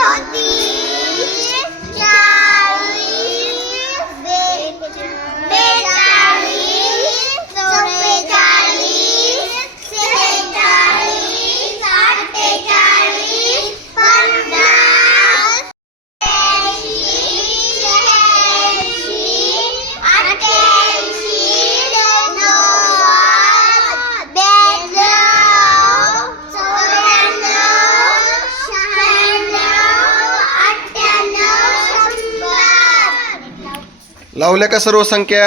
Rodney. लावल्या का सर्व संख्या?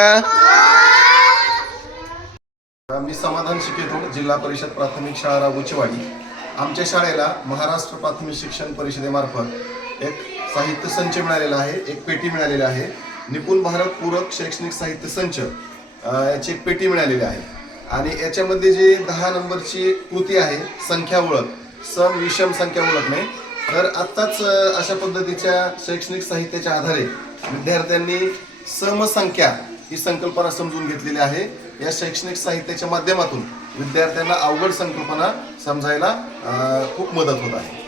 मी समाधान शिकेतो जिल्हा परिषद प्राथमिक शाळा राघोचीवाडी आमच्या शाळेला महाराष्ट्र प्राथमिक शिक्षण परिषदेमार्फत एक साहित्य संच मिळालेला आहे एक पेटी मिळालेली आहे. निपुण भारत पूरक शैक्षणिक साहित्य संच याची एक पेटी मिळालेली आहे. आणि याच्यामध्ये जी दहा नंबरची कृती आहे संख्या ओळख सम विषम संख्या ओळख नाही. तर आत्ताच अशा पद्धतीच्या शैक्षणिक साहित्याच्या आधारे विद्यार्थ्यांनी समसंख्या ही संकल्पना समजून घेतलेली आहे. या शैक्षणिक साहित्याच्या माध्यमातून विद्यार्थ्यांना अवघड संकल्पना समजायला खूप मदत होत आहे.